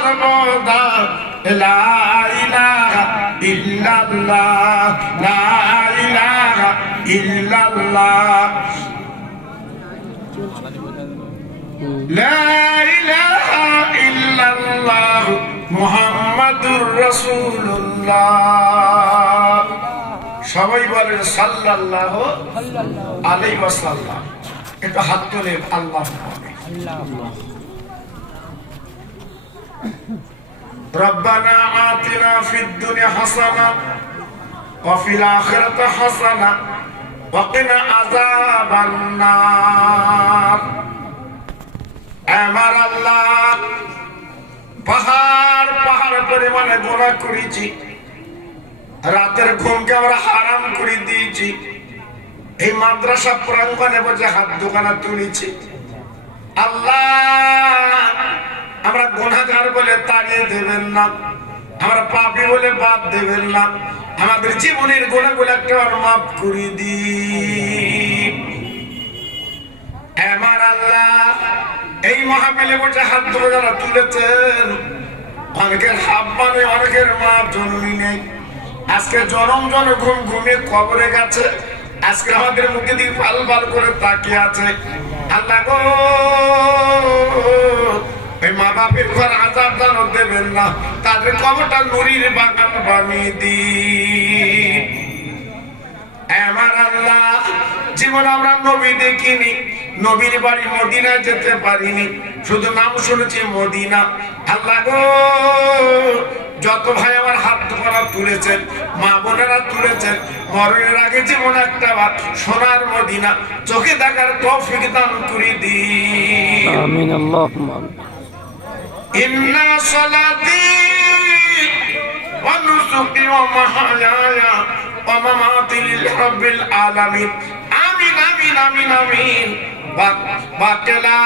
সর্বদা লা ইলাহা ইল্লাল্লাহ লা ইলাহা ইল্লাল্লাহ লা ইলাহা ইল্লাল্লাহ মুহাম্মাদুর রাসূলুল্লাহ। সবাই বলেন সাল্লাল্লাহু আলাইহি ওয়াসাল্লাম। একটু হাত তুলে আল্লাহ আল্লাহ। রব্বানা আতিনা ফিদ দুনিয়া হাসানা ওয়া ফিল আখিরাতি হাসানা ওয়া কিনা আযাবান নার। আমার আল্লাহ, পাহাড় পাহাড় পরিমাণে গুনাহ করেছি, রাতের ঘুমকে আমরা হারাম করে দিয়েছি, এই মাদ্রাসা প্রাঙ্গণে বসে হাত দোকানা তুলেছি। আল্লাহ, আমরা গুনাহগার বলে তাড়িয়ে দেবেন না, আমরা পাপী বলে বাদ দেবেন না, আমাদের জীবনের গুনাহগুলো একটু মাফ করে দিন। আমার আল্লাহ, এই মাহফিলে বসে হাত ধরে যারা তুলেছেন, অনেকের হাব্বা নেই, অনেকের মা জন্মি নেই, আজকে জনম জন ঘুম ঘুমিয়ে কবরে গেছে, আজকে আমাদের মুখে দিয়ে পাল পাল করে তাকিয়ে আছে। আল্লাহ গো, এই মা বাপের ঘর আযাব দান দেবেন না, তাদের কবরটা নুরির বাগান বানিয়ে দিন। আমার আল্লাহ, জীবন আমরা নবী দেখিনি, নবীর বাড়ি মদিনায় যেতে পারিনি, শুধু নাম শুনেছি মদিনা। আল্লাহ গো, যত ভাই আমার হাত ধরা তুলেছেন, মা বোনেরা তুলেছেন, মরণের আগে যেমন একটা সোনার মদিনা চোখে দেখার তৌফিক দান করে দিন। আমিন আল্লাহুম্মা আমিন। ইন্না সালাতি ওয়া নুসুকি ওয়া মাহয়ায়া ওয়া মামাতি লিল্লাহি রাব্বিল আলামিন। আমিন আমিন আমিন আমিন। বাকেলা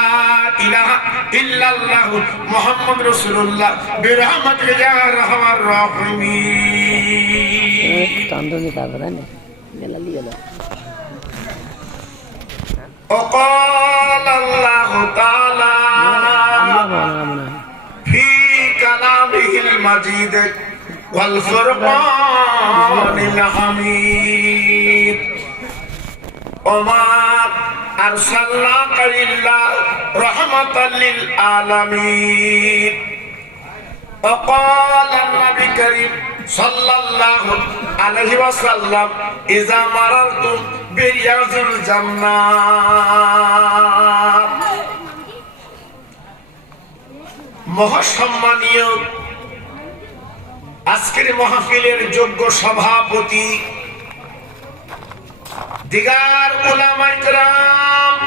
ইলাহা ইল্লাল্লাহ মুহাম্মদ রাসূলুল্লাহ বিরহমাতিকা ইয়া আরহামার রাহিমিন। তান্দনি কাবরানে মেলালি গেল। وقال الله تعالى في كلامه المجيد والفرقان الحميد وما أرسلناك إلا رحمة للعالمين. وقال النبي الكريم صلى الله عليه وسلم إذا مررتم برياض الجنة. মহাসম্মানীয় আজকের মাহফিলের যোগ্য সভাপতি, দিগার উলামায়ে কেরাম,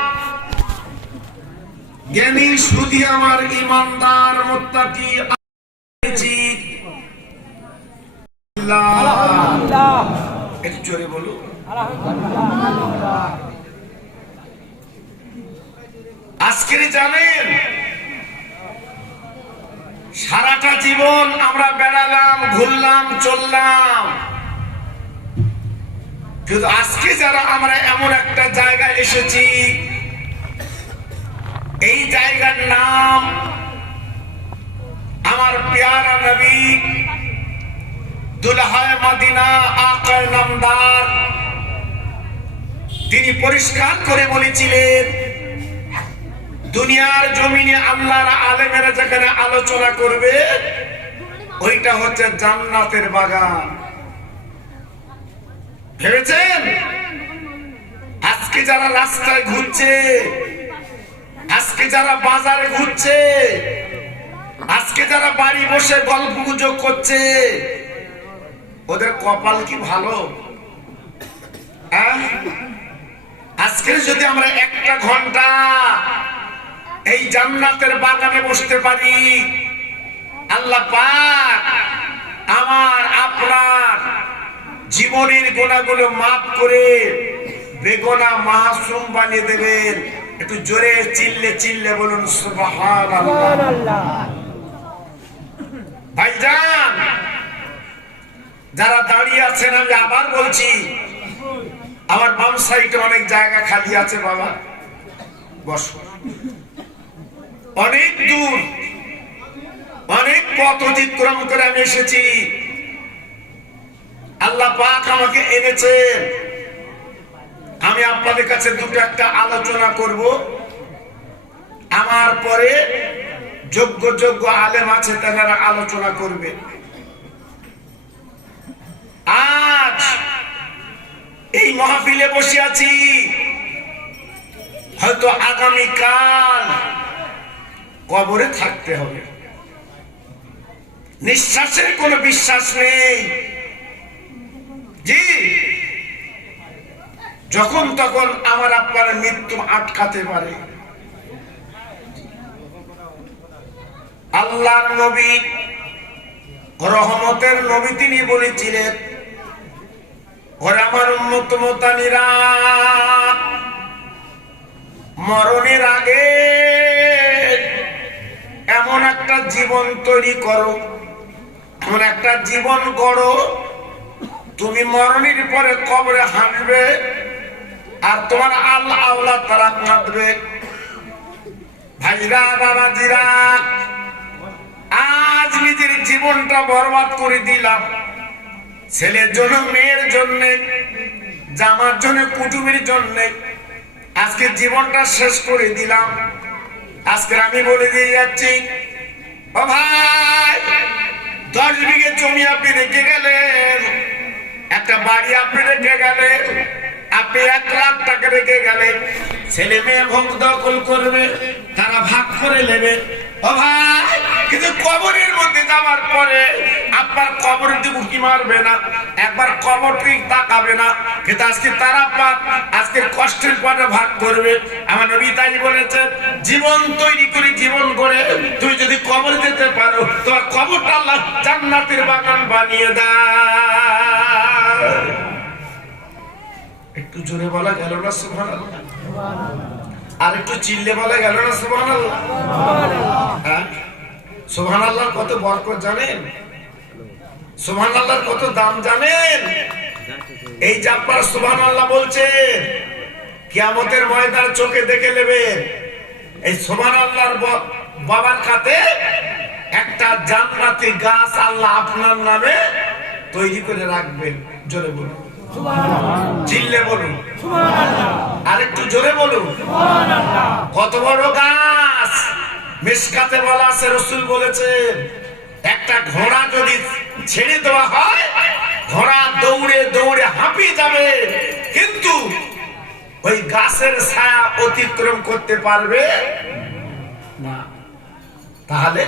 জ্ঞানী সুধী আমার ইমানদার মুত্তাকি আলহামদুলিল্লাহ। একটু জোরে বলো আলহামদুলিল্লাহ। আজকের জানেন, সারাটা জীবন আমরা বেড়ালাম, ঘুরলাম, চললাম, কিন্তু আজকে যারা আমরা এমন একটা জায়গায় এসেছি, এই জায়গার নাম আমার প্যারা নবী দুলহায়ে মদিনা আকায়ে নামদার। তিনি পরিষ্কার করে বলেছিলেন, দুনিয়ার জমিনে আল্লাহর আলেমেরা যেখানে আলোচনা করবে, ওইটা হচ্ছে জান্নাতের বাগান। ভেবেছেন? আজকে যারা রাস্তায় ঘুরছে, আজকে যারা বাজারে ঘুরছে, আজকে যারা বাড়ি বসে গল্প গুজব করছে, ওদের কপাল কি ভালো? আজকে যদি আমরা একটা ঘন্টা এই জান্নাতের বাগানে বসতে পারি, আল্লাহ পাক আমার আপনার জীবনের গুনাহগুলো মাফ করে বেগুনাহ মাসুম বানিয়ে দেবেন। একটু জোরে চিল্লে চিল্লে বলুন সুবহানাল্লাহ। ভাইজান, যারা দাঁড়িয়ে আছেন, আমি আবার বলছি, আমার বাম সাইডে অনেক জায়গা খালি আছে, বাবা বসো। অনেক দূর, অনেক পথ অতিক্রম করে আমি এসেছি, আল্লাহ পাক আমাকে এনেছেন। আমি আপনাদের কাছে দুটো একটা আলোচনা করব, আমার পরে যোগ্য যোগ্য আলেম আছে তারা আলোচনা করবে। আজ এই মাহফিলে বসে আছি, হয়তো আগামীকাল কবরে থাকতে হবে। নিঃশ্বাসের কোনো বিশ্বাস নেই। জি, যখন তখন আমার আপনার মৃত্যু আটকাতে পারে। আল্লাহর নবী, রহমতের নবী, তিনি বলেছিলেন, ওরে আমার উম্মত মুতানিরা, মরণের আগে এমন একটা জীবন তৈরি করো, এমন একটা জীবন গড়ো, তুমি মরণের পরে কবরে হাঁটবে আর তোমার আল্লাহ আওলাদ তারা কাঁদবে। ভাইরা, বাবাজিরা, আজ নিজের জীবনটা বরবাদ করে দিলাম, ছেলের জন্য, মেয়ের জন্য, জামার জন্য, কুটুমের জন্য আজকে জীবনটা শেষ করে দিলাম। আজকে আমি বলে দিয়ে যাচ্ছি, ও ভাই, 10 বিঘে জমি আপনি রেখে গেলেন, একটা বাড়ি আপনি রেখে গেলেন, আপনি 1 লাখ টাকা রেখে গেলেন, ছেলে মেয়ে ভোগ দখল করবে, তারা ভাগ করে নেবে। ও ভাই, কিন্তু কবরের মধ্যে যাওয়ার পরে আপনার কবরের দিকে উঁকি মারবে না, একবার কবর ঠিক তাকাবে না, কিন্তু আজকে তারা আজকের কষ্টের পরে ভাগ করবে। আমার নবী তাই বলেছেন, জীবন তৈরি করে জীবন গড়ে তুই যদি কবর যেতে পারো, তোমার কবরটা আল্লাহ জান্নাতের বাগান বানিয়ে দেয়। একটু জোরে বলা গেল না সুবহানাল্লাহ? আর একটু চিল্লে বলা গেল না সুবহানাল্লাহ? হ্যাঁ, সুবহানাল্লাহর কত বরকত জানেন? সুবহানাল্লাহর কত দাম জানেন? এই যে আপনারা সুবহানাল্লাহ বলছেন, কিয়ামতের ময়দান চোখে দেখে নেবেন, এই সুবহানাল্লাহর বাবার কাছে একটা জান্নাতি গাছ আল্লাহ আপনার নামে তৈরি করে রাখবেন। জোরে বলুন সুবহানাল্লাহ, চিল্লে বলুন সুবহানাল্লাহ, আরেকটু জোরে বলুন সুবহানাল্লাহ। কত বড় গাছ! মিশকাতে বলা আছে, রাসূল বলেছেন, একটা ঘোড়া যদি ছেড়ে দেওয়া হয়, ঘোড়া দৌড়ে দৌড়ে হাঁপিয়ে যাবে, কিন্তু ওই গাছের ছায়া অতিক্রম করতে পারবে না। তাহলে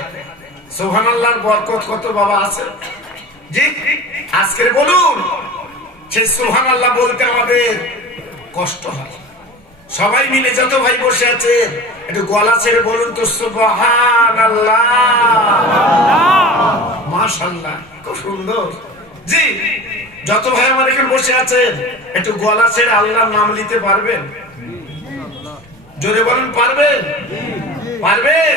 সুবহানাল্লাহর বরকত কত বাবা আছে। জি, আজকে বলুন, সেই সুবহানাল্লাহ বলতে আমাদের কষ্ট হয়। সবাই মিলে যত ভাই বসে আছে একটু গলা ছেড়ে বলুন তো সুবহানাল্লাহ, মাশাআল্লাহ, খুব সুন্দর। জি, যত ভাই আমার এখানে বসে আছেন একটু গলা ছেড়ে আল্লাহর নাম নিতে পারবেন? জোরে বলুন, পারবেন? পারবেন?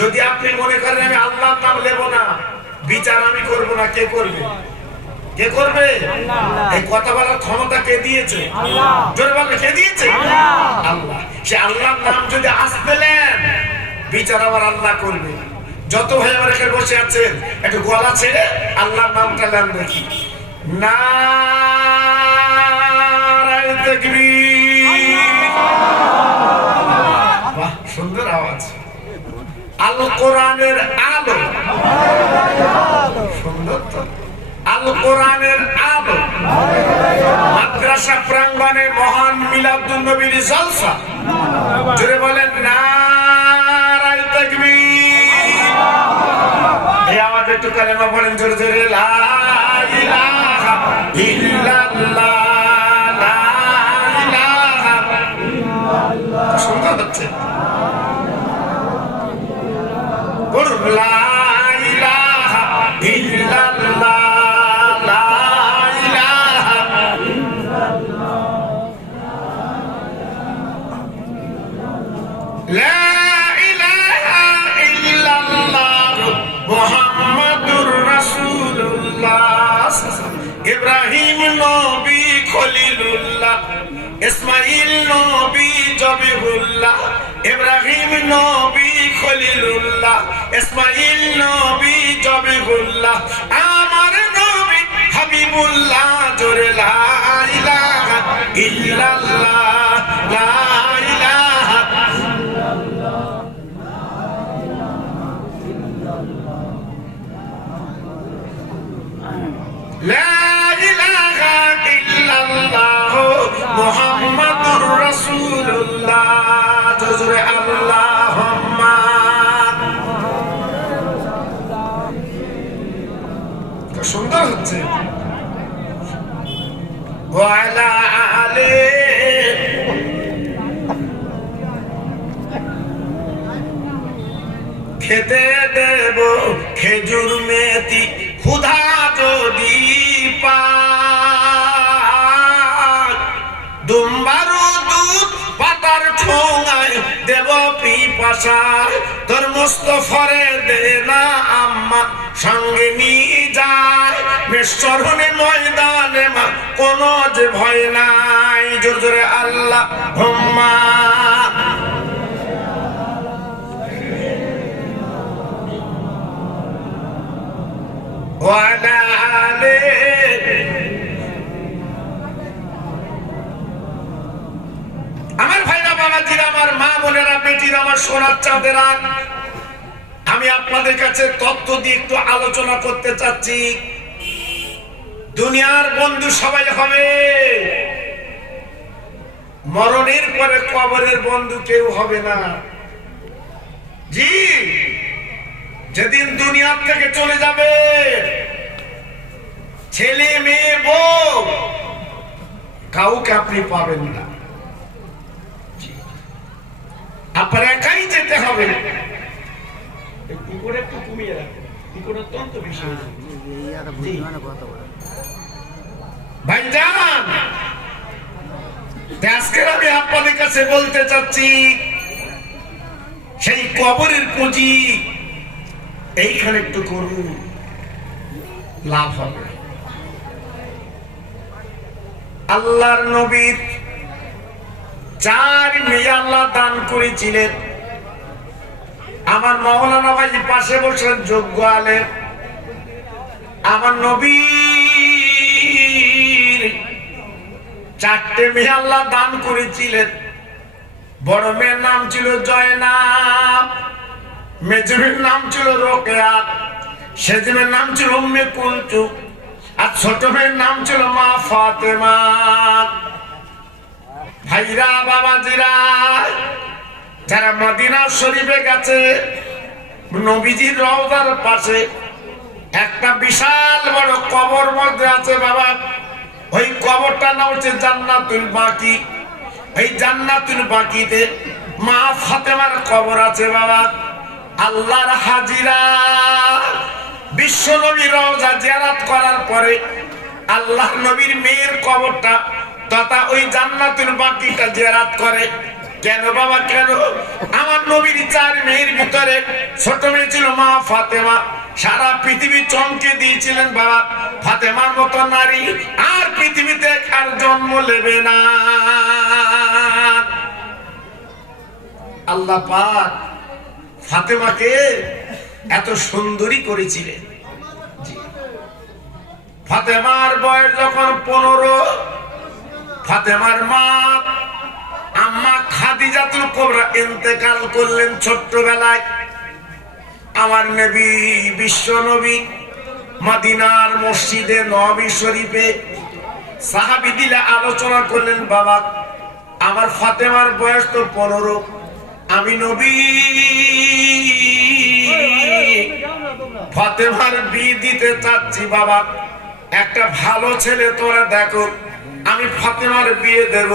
যদি আপনি মনে করেন আমি আল্লাহর নাম নেব না, বিচার আমি করব না, কে করবে? কে করবে? এই কথা বলার ক্ষমতা কে দিয়েছে? আল্লাহ। জোরে বলেন, কে দিয়েছে? আল্লাহ। সে আল্লাহর নাম যদি আসতে নেন, বিচার আমার আল্লাহ করবে। যত ভাই আমার এখানে বসে আছেন একটু গলা ছেড়ে আল্লাহর নামটা নেন দেখি। নারায়ে তাকবীর। বাহ, সুন্দর আওয়াজ। আল কোরআনের আলো, সুন্দর তো। আল কোরআনের আলো, মাদ্রাসা প্রাঙ্গণে মহান মিলাদুন নবীর জলসা। জোরে বলেন নারায়ে তাকবীর। এই আওয়াজ একটু কালেমা বলেন জোরে জোরে, লা ইলাহা ইল্লাল্লাহ, লা ইলাহা ইল্লাল্লাহ। সুন্দর হচ্ছে, বলুন লা ইলাহা ইল্লাল্লাহ, লা ইলাহা ইল্লাল্লাহ, লা ইলাহা ইল্লাল্লাহ মুহাম্মাদুর রাসূলুল্লাহ। ইব্রাহিম নবী খলিলুল্লাহ, ইসমাঈল নবী জবিহুল্লাহ, ইব্রাহিম নবী খলিলুল্লাহ, ইসমাইল নবী জবিহুল্লাহ, আমার নবী হাবিবুল্লাহ। জোরে লা ইলাহা ইল্লাল্লাহ, লা ইলাহা লা ইলাহা ইল্লাল্লাহ মুহাম্মাদুর রাসূলুল্লাহ। জোরে আল্লাহুম্মা। তো সুন্দর হচ্ছে। ওয়া আলা আলি খেতে দেব খেজুর মেথি ক্ষুধা যদি পায়, দুম্বারু দুধ পাতার ঠোঙায় দেব পিপাসা। তোর মুস্তফারে দে না আম্মা সঙ্গে নিয়ে যায়, মেশ্বরণে ময়দানে মা কোনো যে ভয় নাই। জোর জোরে আল্লাহ হুম্মা। ওয়ালা আলে আমার ভাইরা বাবাজিরা, আমার মা বোনেরা, বেটিরা, আমার সোনার চাঁদেরা, আমি আপনাদের কাছে তথ্য দিয়ে একটু আলোচনা করতে চাচ্ছি। দুনিয়ার বন্ধু সবাই হবে, মরণের পরে কবরের বন্ধু কেউ হবে না। জি, যেদিন দুনিয়া থেকে চলে যাবে, ছেলে মেয়ে বউ কাউকে আপনি পাবেন না। আপনার একাই যেতে হবে। একটু কমিয়ে রাখেন, অত্যন্ত বিষয়। ভাইজান, আজকে আমি আপনাদের কাছে বলতে চাচ্ছি, সেই কবরের পুঁজি এইখানে একটু করুন, লাভ হবে। আল্লাহর নবীর 4 মেয়ে আল্লাহ দান করেছিলেন। আমার মাওলানা ভাই পাশে বসে যোগ্য আলেম। আমার নবীর 4টে মেয়ে আল্লাহ দান করেছিলেন। বড় মেয়ের নাম ছিল জয়নাব, মেজমের নাম ছিল রোকেয়া, সেজমের নাম ছিল উম্মে কুলসুম, আর ছোট মেয়ের নাম ছিল মা ফাতেমা। ভাইরা বাবাজিরা, যারা মদিনা শরীফে গেছে, নবীজির রওজার পাশে একটা বিশাল বড় কবর মধ্যে আছে বাবা। ওই কবরটা নাম হচ্ছে জান্নাতুল বাকি। এই জান্নাতুল বাকিতে মা ফাতেমার কবর আছে বাবা। আল্লাহর হাজিরা, বিশ্ব নবীর রওজা জিয়ারত করার পরে আল্লাহ নবীর মেয়ের কবরটা তথা ওই জান্নাতুল বাকিটা জিয়ারত করে। কেন বাবা, কেন? আমার নবীর 4 মেয়ের ভিতরে ছোট মেয়ে ছিল মা ফাতেমা। সারা পৃথিবী চমকে দিয়েছিলেন বাবা, ফাতেমার মতো নারী আর পৃথিবীতে আর জন্ম নেবে না। আল্লাহ পাক ফাতেমাকে এত সুন্দরী করেছিলেন। ফাতেমার বয়স যখন 15, ফাতেমার মা আম্মা খাদিজাতুল কুবরা ইন্তেকাল করলেন ছোট্টবেলায়। আমার নবী, বিশ্ব নবী, মদিনার মসজিদে নববী শরীফে সাহাবীরা আলোচনা করলেন, বাবা আমার ফাতেমার বয়স তো 15, আমি নবী ফাতেমার বিয়ে দিতে চাচ্ছি বাবা, একটা ভালো ছেলে তোরা দেখো, আমি ফাতেমার বিয়ে দেব।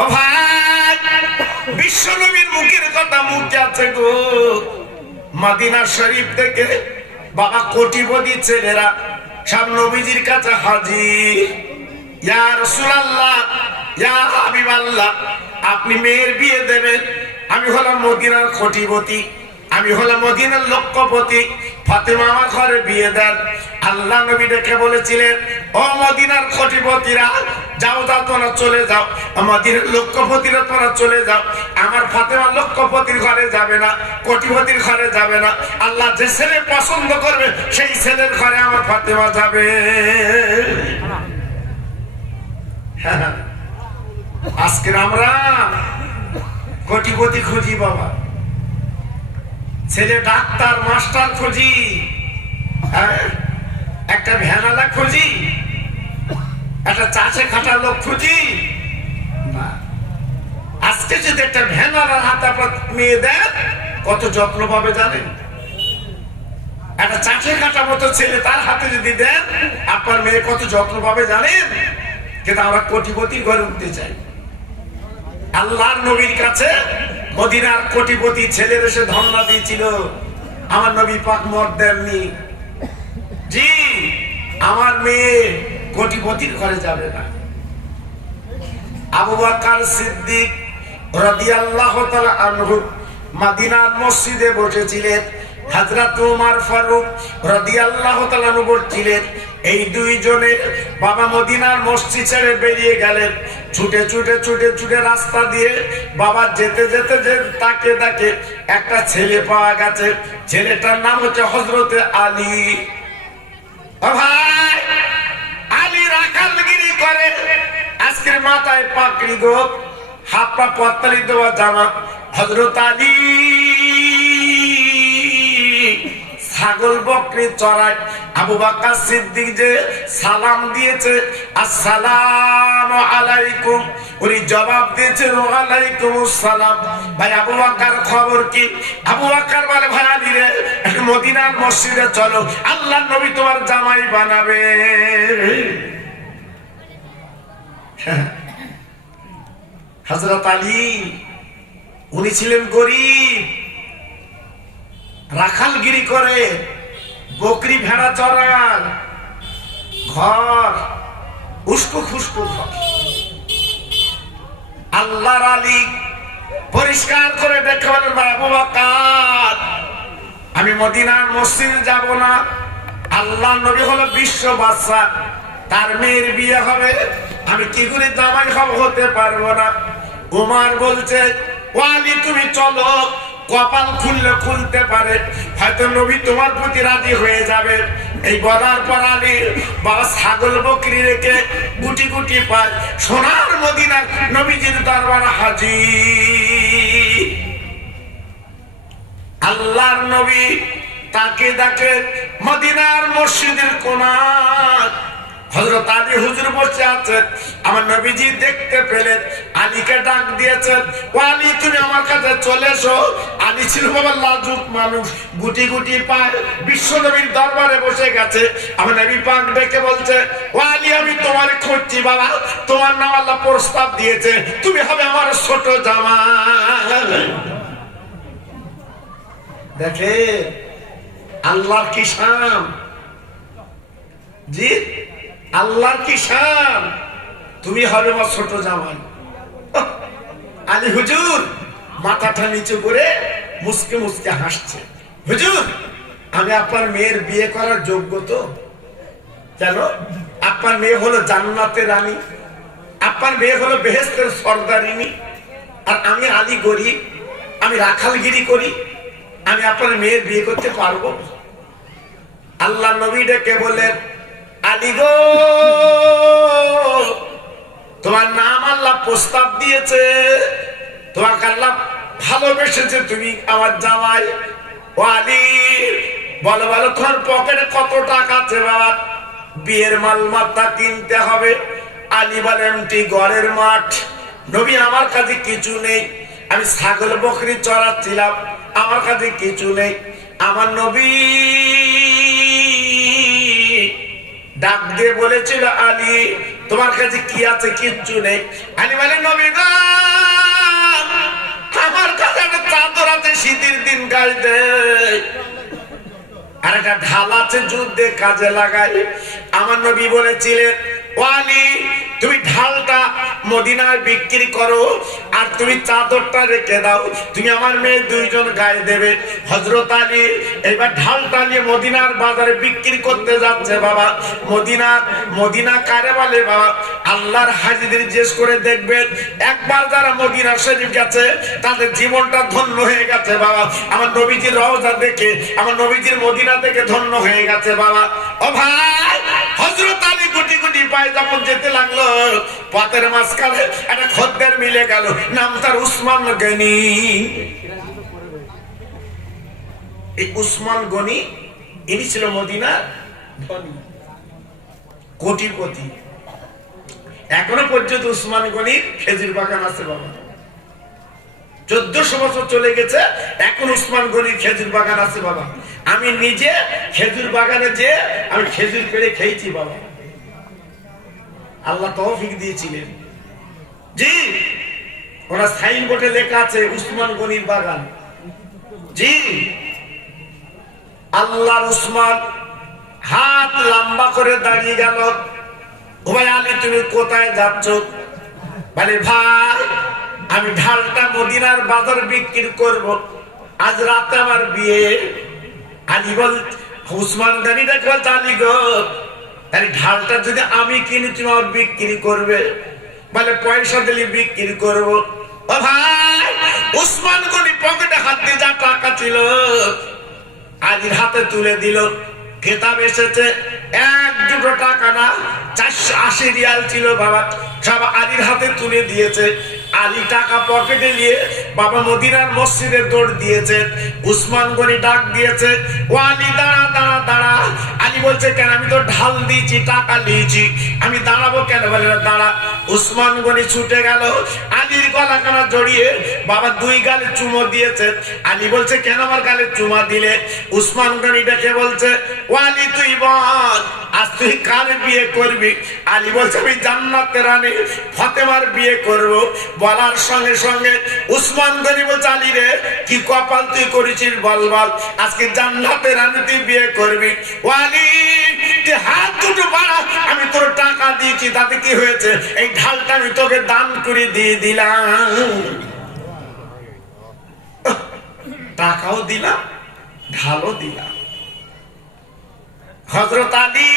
ও ভাই, বিশ্ব নবীর মুখের কথা মুখে আছে গো। মদিনা শরীফ থেকে বাবা কোটিপতি ছেলেরা সব নবীজির কাছে হাজির। ইয়া রাসূলুল্লাহ, ইয়া হাবিবাল্লাহ, আপনি মেয়ের বিয়ে দেবেন। আমি হলাম মদিনার কোটিপতি, আমি হলাম মদিনার লক্ষপতি, ফাতেমা আমার ঘরে বিয়ে দেন। আল্লাহ নবী ডেকে বলেছিলেন, ও মদিনার কোটিপতিরা, যাও যাও তোমরা চলে যাও, মদিনার লক্ষপতিরা তোমরা চলে যাও, আমার ফাতেমা লক্ষপতির ঘরে যাবে না, কোটিপতির ঘরে যাবে না, আল্লাহ যে ছেলে পছন্দ করবে সেই ছেলের ঘরে আমার ফাতেমা যাবে। আজকে আমরা কোটিপতি খুঁজি বাবা, ছেলে ডাক্তার মাস্টার খুঁজি, একটা ভ্যানালা খুঁজি, একটা চাষে খাটা লোক খুঁজি। আজকে যদি একটা ভ্যানালার হাতে আপনার মেয়ে দেন, কত যত্ন পাবে জানেন? একটা চাষে খাটা মতো ছেলে তার হাতে যদি দেন, আপনার মেয়ে কত যত্ন পাবে জানেন? কিন্তু আমরা কোটিপতির ঘরে উঠতে চাই। আল্লাহর নবীর কাছে মদিনার কোটিপতি ছেলের এসে ধর্ণা দিয়েছিল, আমার নবী পাক মত দেননি, জি আমার মেয়ে কোটিপতির ঘরে যাবে না। আবু বকর সিদ্দিক রাদিয়াল্লাহু তাআলা আনহু মদিনার মসজিদে বসেছিলেন, হযরত ওমর ফারুক রাদিয়াল্লাহু তাআলা আনহু বসেছিলেন। এই দুইজনে বাবা মদিনার মসজিদ ছেড়ে বেরিয়ে গেলেন, ছুটে ছুটে ছুটে ছুটে রাস্তা দিয়ে বাবা যেতে যেতে যে তাকে তাকে একটা ছেলে পাওয়া গেছে, ছেলেটার নাম হচ্ছে হযরতে আলী। ভাই আলী রাখালগিরি করে, আজকের মাথায় পাকড়ি গো, হাত পা পত্তালি দেওয়া জামা। হযরত আলী ছাগল বকরি চড়ায়, আবু বকর সিদ্দিক যে সালাম দিয়েছে আসসালামু আলাইকুম, উনি জবাব দিয়েছে ওয়া আলাইকুমুস সালাম। ভাই আবু বকর খবর কি? আবু বকর বলে, ভাই আলী রে, মদিনার মসজিদে চলো, আল্লাহর নবী তোমার জামাই বানাবে। হযরত আলী উনি ছিলেন গরিব, রাখালগিরি করে, বকরি ভেড়া চড়ান, ঘর উস্কো খুস্কো ঘর। আল্লাহর আলী পরিষ্কার করে দেখে বলেন, আবু বকর আমি মদিনার মসজিদে যাব না, আল্লাহ নবী হলো বিশ্ব বাদশা, তার মেয়ের বিয়ে হবে, আমি কি করে জামাই হতে পারবো না। ওমর বলছে, ও আলী তুমি চলো, কপাল খুললে খুলতে পারে, হয়তো নবী তোমার প্রতি রাজি হয়ে যাবে। এই বলার পর আলী বাবা ছাগল বকরি রেখে গুটি গুটি পায় সোনার মদিনার নবীজির দরবার হাজির। আল্লাহর নবী তাকে দেখে মদিনার মসজিদের কোণায় হযরত আলী হুজুর বসে আছেন। আমার নবীজি দেখতে পেলেন, আলীকে ডাক দিয়েছেন, ও আলী তুমি আমার কাছে চলে এসো। আলী ছিল বাবা লাজুক মানুষ, গুটি গুটি পায় বিশ্ব নবীর দরবারে বসে গেছে। আমার নবী পাক ডেকে বলছে, ও আলী আমি তোমার খুঁজছি বাবা, তোমার নাম আল্লাহ প্রস্তাব দিয়েছে, তুমি হবে আমার ছোট জামাই। দেখে আল্লাহর কি শান, জি আল্লাহর কি শান, তুমি হবে আমার ছোট জামাই। আলী হুজুর মাথাটা নিচু করে মুসকে মুসকে হাসছে, হুজুর আমি আপনার মেয়ের বিয়ে করার যোগ্য তো? কেন? আপনার মেয়ে হলো জান্নাতের রানী, আপনার মেয়ে হলো বেহেশতের সর্দারিনী, আর আমি আলী গরিব, আমি রাখালগিরি করি, আমি আপনার মেয়ের বিয়ে করতে পারবো? আল্লাহ নবী ডেকে বললেন, আলী গো তোমার নাম আল্লাহ প্রস্তাব দিয়েছে, তোমাকে আল্লাহ ভালোবেসেছে, তুমি আমার জামাই। ও আলী বলো বলো তোমার পকেটে কত টাকা আছে বাবা, বিয়ের মালমাত্রা কিনতে হবে। আলী বলে এমটি ঘরের মাঠ, নবী আমার কাছে কিছু নেই, আমি ছাগল বকরি চড়াচ্ছিলাম, আমার কাছে কিছু নেই। আমার নবী ডাক দিয়ে বলেছিল, আলী তোমার কাছে কি আছে? কিচ্ছু নেই। আলী বলে, নবী গো আমার কাছে একটা চাদর আছে, শীতের দিন গায়ে দেয়, আর একটা ঢাল আছে যুদ্ধে কাজে লাগাই। আমার নবী বলেছিলেন, ও আলী তুমি ঢালটা মদিনায় বিক্রি করো আর তুমি চাদরটা রেখে দাও, তুমি আমার মেয়ে দুইজন গায়ে দেবে। হযরত আলী এবার ঢালটা নিয়ে মদিনার বাজারে বিক্রি করতে যাচ্ছে। বাবা মদিনা কারে বলে বাবা? আল্লাহর হাজীদের জিজ্ঞেস করে দেখবেন, একবার যারা মদিনা শরীফ গেছে তাদের জীবনটা ধন্য হয়ে গেছে বাবা। আমার নবীজির রওজা দেখে, আমার নবীজির মদিনা থেকে ধন্য হয়ে গেছে বাবা। ও ভাই, হযরত আলী গুটি গুটি পায়ে যখন যেতে লাগলো, পথের মাঝখানে একটা খদ্দের মিলে গেল, নাম তার উসমান গনি। এই উসমান গনি ইনি ছিল মদিনার ধনী কোটিপতি। এখনো পর্যন্ত উসমান গনির খেজুর বাগান আছে বাবা। 1400 বছর চলে গেছে, এখন উসমান গনির খেজুর বাগান আছে বাবা। আমি নিজে খেজুর বাগানে যে আমি খেজুর পেড়ে খেয়েছি বাবা। আল্লাহ তৌফিক দিয়েছিলেন। জি, ওরা সাইনবোর্ডে লেখা আছে উসমান গনির বাগান। জি, আল্লাহর উসমান হাত লম্বা করে দাঁড়িয়ে গেল। ও ভাই আলী, তুমি কোথায় যাচ্ছ? বলে ভাই, আমি ঢালটা মদিনার বাজার বিক্রি করব, আজ রাতে আমার বিয়ে। আলী বল, উসমান গনি দেখো আলী গো, তাহলে ঢালটা যদি আমি কিনি তুমি আমার বিক্রি করবে? বলে পয়সা দিলে বিক্রি করব। ও ভাই, উসমান গনি পকেটে হাত দিয়ে যা টাকা ছিল আলীর হাতে তুলে দিল। খেতাব এসেছে 1-2 টাকা না, 480 রিয়াল ছিল বাবা, সব আলীর হাতে তুলে দিয়েছে। আলী টাকা পকেটে নিয়ে বাবা মদিনার মসজিদে দৌড় দিয়েছে। উসমান গনি ডাক দিয়েছে, ও আলী দাঁড়া দাঁড়া দাঁড়া। আলী বলছে, কেন? আমি তো ঢাল দিয়েছি, টাকা নিয়েছি, আমি দাঁড়াবো কেন? বলে দাঁড়া। উসমান গনি ছুটে গেল, আলীর গলা কানা জড়িয়ে বাবা 2 গালে চুমো দিয়েছে। আলী বলছে, কেন আমার গালে চুমা দিলে? উসমান গনি ডেকে বলছে, ও আলী তুই বল, আজ তুই কার বিয়ে করবি? আলী বলছে, আমি জান্নাতের রানী ফাতেমার বিয়ে করব। বলার সঙ্গে সঙ্গে উসমান গনি বলছে, আলী রে, কি কপাল তুই করেছিস বল বল, আজকে জান্নাতের রানী তুই বিয়ে করবি। ও আলী, তুই হাত দুটো বাড়া, আমি তোর টাকা দিয়েছি, তাতে কি হয়েছে? এই ঢালটা আমি তোকে দান করে দিয়ে দিলাম। টাকাও দিলাম, ঢালও দিলাম। হযরত আলী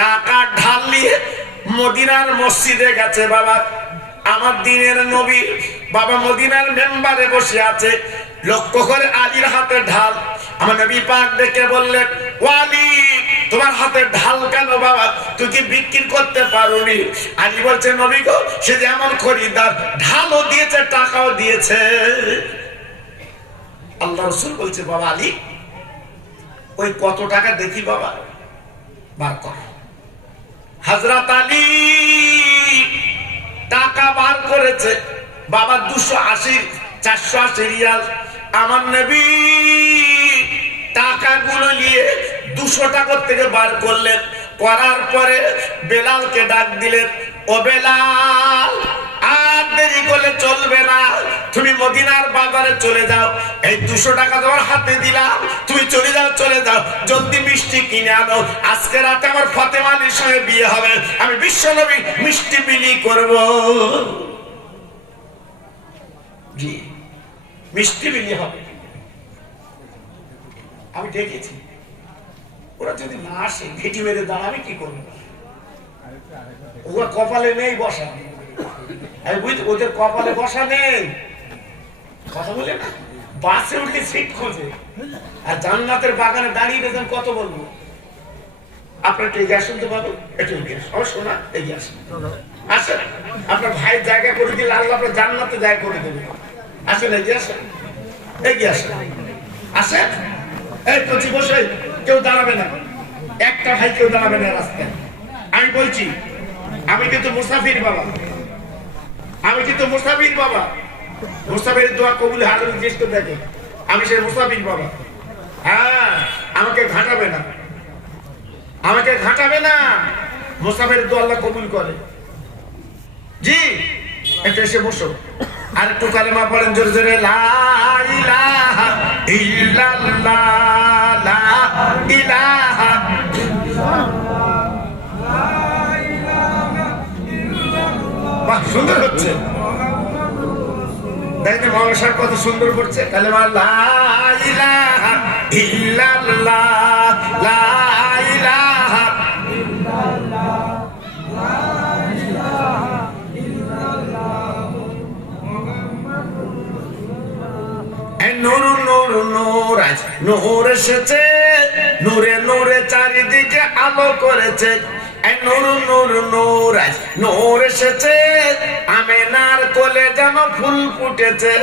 টাকা ঢাল নিয়ে মদিনার মসজিদে গেছে বাবা। আমার দিনের নবী বাবা মদিনার মেম্বারে বসে আছে, লক্ষ্য করে আলীর হাতে ঢাল। আমার নবী পাক ডেকে বললেন, ও আলী, তোমার হাতে ঢাল কেন বাবা? তুই কি বিক্রি করতে পারোনি? আলী বলছে, নবী গো, সে যেমন খরিদ্দার, ঢালও দিয়েছে, টাকাও দিয়েছে। আল্লাহ রাসূল বলছে, বাবা আলী, ওই কত টাকা দেখি বাবা, বার কর। হযরত আলী টাকা বার করেছে বাবা 480 রিয়াল। আমার নবী টাকাগুলো নিয়ে 200 টাকা থেকে বার করলেন। করার পরে বেলালকে ডাক দিলেন, ও বেলাল, আর দেরি করলে চলবে না, তুমি মদিনার বাজারে চলে যাও, এই 200 টাকা তোমার হাতে দিলাম, তুমি চলে যাও জলদি মিষ্টি কিনে আনো। আজকে রাতে আমার ফাতেমা আলীর সঙ্গে বিয়ে হবে, আমি বিশ্বনবী মিষ্টি বিলি করব। জি, মিষ্টি বিলি হবে। আমি দেখেছি, ওরা যদি না আসে ঘেটি মেরে দাঁড়াবে, কি করবে? ওরা কপালে নেই বসা, ওদের কপালে বসা নেই। কথা বলে না, বাসে উঠে সিট খোঁজে, আর জান্নাতের বাগানে দাঁড়িয়ে দেখেন কত বলবো। আপনার একটু এগিয়ে আসুন তো বাবু, একটু এগিয়ে আসুন। অবশ্য না, এগিয়ে আসুন, আসেন। আপনার ভাইয়ের জায়গা করে দিলে আল্লাহ আপনার জান্নাতে জায়গা করে দেবে। আসেন, এগিয়ে আসেন, এগিয়ে আসেন, আসেন। এই কচি বসে কেউ দাঁড়াবে না, একটা ভাই কেউ দাঁড়াবে না রাস্তায়। আমি বলছি, আমি কিন্তু মুসাফির বাবা, আমি কিন্তু মুসাফির বাবা। মুসাফির দোয়া কবুল হাজর জ্যেষ্ঠ দেখে, আমি সে মুসাফির বাবা। হ্যাঁ, আমাকে ঘাটাবে না, আমাকে ঘাটাবে না। মুসাফির দোয়া আল্লাহ কবুল করে। জি, একটু এসে বসো, আর একটু কালেমা পড়েন জোরে জোরে, লা ইলাহা ইল্লাল্লাহ, লা ইলাহা বাহ, সুন্দর হচ্ছে। দেখেন মৌলানা সাহেব কত সুন্দর করছে কালেমা লা ইলাহা ইল্লাল্লাহ, লা ইলাহা নূর নূর নূর, আজ নূর এসেছে, নূরে নূরে চারিদিকে আলো করেছে। নূর নূর নূর, আজ নূর এসেছে, আমেনার কোলে যেন ফুল ফুটেছে।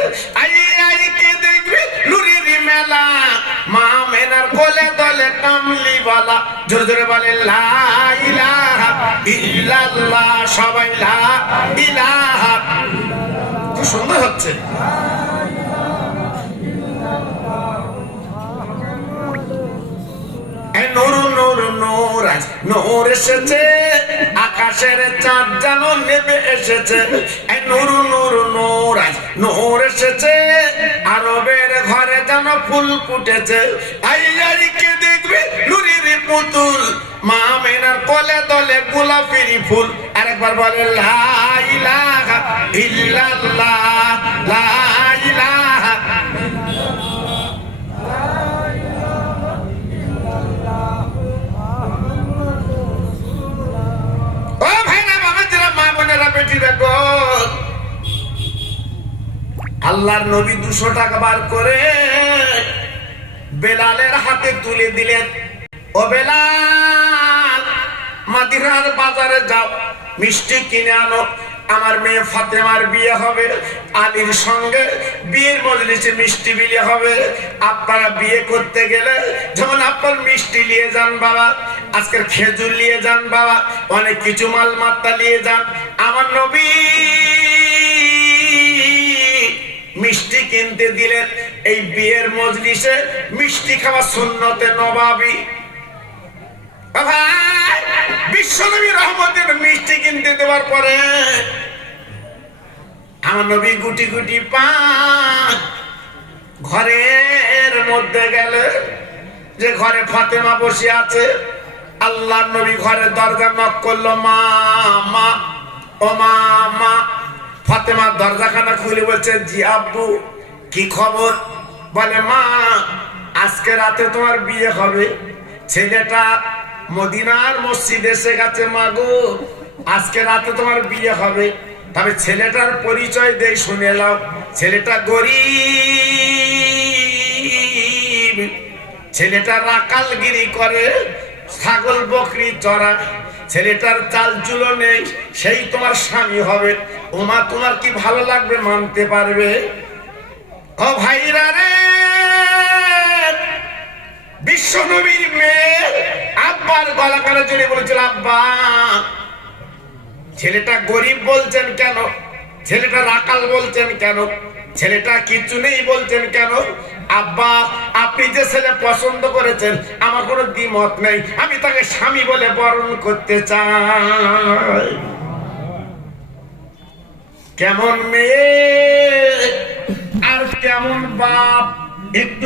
আই আই কে দেখবি নুরের মেলা, মা আমেনার কোলে দলে কামলি বালা। জোরে জোরে বলে লা ইলাহা ইল্লাল্লাহ, সবাই লা ইলাহা। খুব সুন্দর হচ্ছে। নূর নূর নূর, আজ নূর এসেছে, আকাশের চাঁদ যেন নেমে এসেছে। নূর নূর নূর, আজ নূর এসেছে, আরবের ঘরে যেন ফুল ফুটেছে। আইয়ারিকে দেখবে নুরির পুতুল, মা আমেনার কোলে দলে গোলাপের ফুল। আরেকবার বলে লা ইলাহা ইল্লাল্লাহ, লা ইলাহা। আল্লাহর নবী 200 টাকা বার করে বেলালের হাতে তুলে দিলেন। ও বেলাল, মদিনার বাজারে যাও, মিষ্টি কিনে আনো, আমার মেয়ে ফাতেমার বিয়ে হবে, আলীর সঙ্গে বিয়ের মজলিসে মিষ্টি বিলি হবে। আপনারা বিয়ে করতে গেলে যেমন আপনার মিষ্টি নিয়ে যান বাবা, আজকের খেজুর নিয়ে যান বাবা, অনেক কিছু মাল মাত্রা নিয়ে যান। আমার নবী মিষ্টি কিনতে দিলেন। এই বিয়ের মজলিসে মিষ্টি খাওয়া সুন্নতে নবাবী। বিশ্বনবী রহমতের মিষ্টি কিনতে দেওয়ার পরে আমার নবী গুটি গুটি পান ঘরের মধ্যে গেলে, যে ঘরে ফাতেমা বসে আছে। আল্লাহ নবী ঘরের দরজা নক করলো, মা মা, ও মা মা। ফাতেমা দরজাখানা খুলে বলছে, জি আব্বু, কি খবর? বলে, মা আজকে রাতে তোমার বিয়ে হবে, ছেলেটা মদিনার মসজিদে এসে গেছে। মা গো, আজকে রাতে তোমার বিয়ে হবে, তবে ছেলেটার পরিচয় দেই, শুনে নাও। ছেলেটা গরিব, ছেলেটা রাকালগিরি করে, ছাগল বকরি চড়া, ছেলেটার চাল চুলো নেই, সেই তোমার স্বামী হবে। ওমা, তোমার কি ভালো লাগবে? মানতে পারবে? ও ভাইরা রে, বিশ্ব নবীর মেয়ে আব্বার গলা কানে জড়িয়ে বলেছিল, আব্বা ছেলেটা গরিব বলছেন কেন? ছেলেটা রাকাল বলছেন কেন? ছেলেটা কিছু নেই বলছেন কেন? আব্বা, আপনি যে ছেলে পছন্দ করেছেন আমার কোনো দ্বিমত নেই, আমি তাকে স্বামী বলে বরণ করতে চাই। কেমন মেয়ে আর কেমন বাপ, একটু